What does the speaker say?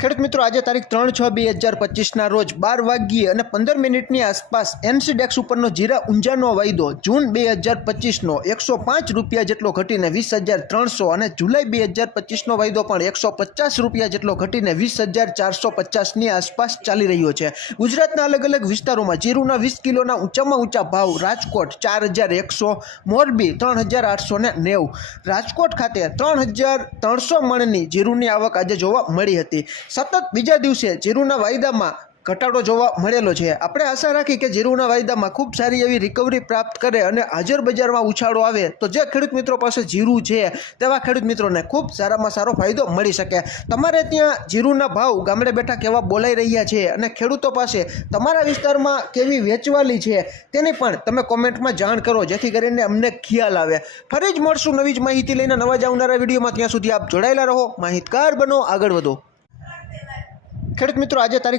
ખેડૂત મિત્રો, આજે તારીખ ત્રણ છ બે હજાર પચીસના રોજ બાર વાગ્યે અને પંદર મિનિટની આસપાસ એનસીડેક્સ ઉપરનો જીરા ઊંઝાનો વાયદો જૂન બે હજાર પચીસનો એકસો પાંચ રૂપિયા જેટલો ઘટીને વીસ હજાર ત્રણસો અને જુલાઈ બે હજાર પચીસનો વાયદો પણ એકસો પચાસ રૂપિયા જેટલો ઘટીને વીસ હજાર ચારસો પચાસની આસપાસ ચાલી રહ્યો છે. ગુજરાતના અલગ અલગ વિસ્તારોમાં જીરુના વીસ કિલોના ઊંચામાં ઊંચા ભાવ, રાજકોટ ચાર હજાર એકસો, મોરબી ત્રણ હજાર આઠસો ને નેવું. રાજકોટ ખાતે ત્રણ હજાર ત્રણસો મણની જીરુની આવક આજે જોવા મળી હતી. સતત બીજા દિવસે જીરુના વાયદામાં ઘટાડો જોવા મળેલો છે. આપણે આશા રાખી કે જીરુના વાયદામાં ખૂબ સારી એવી રિકવરી પ્રાપ્ત કરે અને હાજર બજારમાં ઉછાળો આવે તો જે ખેડૂત મિત્રો પાસે જીરું છે, તેવા ખેડૂત મિત્રોને ખૂબ સારામાં સારો ફાયદો મળી શકે. તમારે ત્યાં જીરુના ભાવ ગામડે બેઠા કેવા બોલાઈ રહ્યા છે અને ખેડૂતો પાસે તમારા વિસ્તારમાં કેવી વેચવાલી છે તેની પણ તમે કોમેન્ટમાં જાણ કરો, જેથી કરીને અમને ખ્યાલ આવે. ફરી જ મળશું નવી જ માહિતી લઈને નવા જ આવનારા વિડીયોમાં. ત્યાં સુધી આપ જોડાયેલા રહો. માહિતગાર બનો, આગળ વધો. ખેડૂત મિત્રો આજે તારીખ